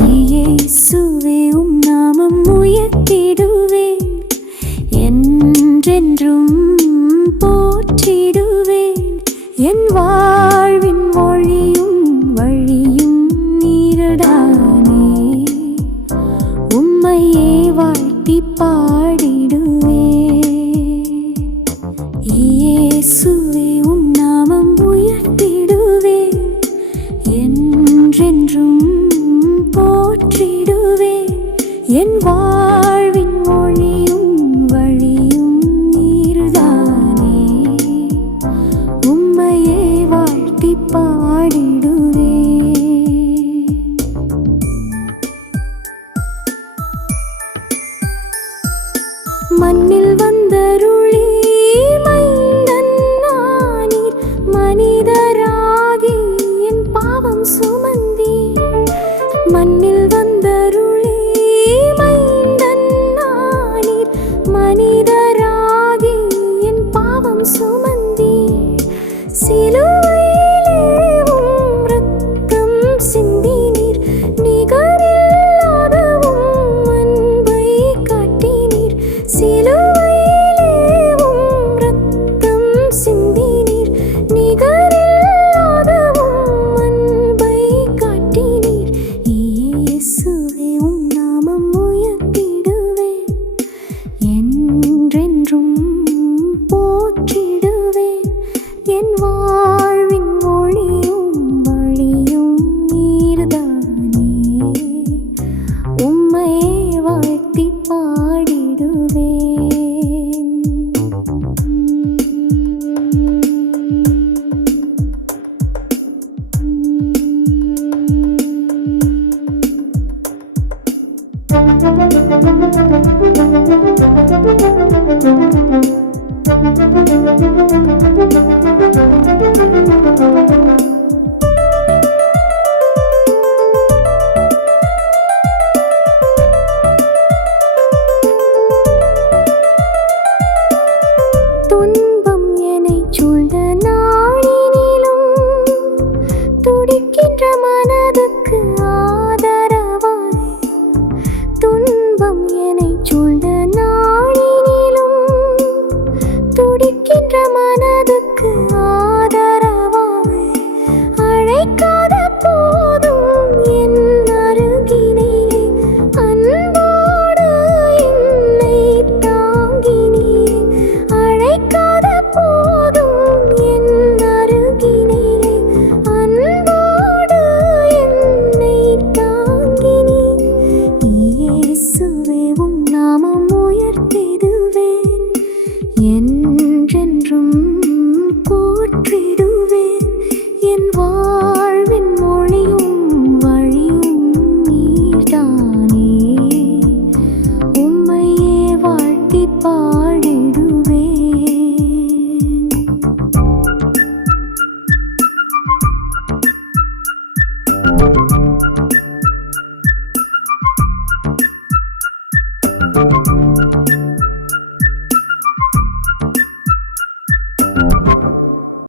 இயேசுவே உம் நாமம் உயர்த்திடுவேன் என்றென்றும் போற்றிடுவேன். என் வா என் வாழ்வின் மொழியும் வழியும் நீர்தானே. உம்மையே வாழ்த்தி பாடிடுவே மண்ணில் வந்து போற்று போற்றி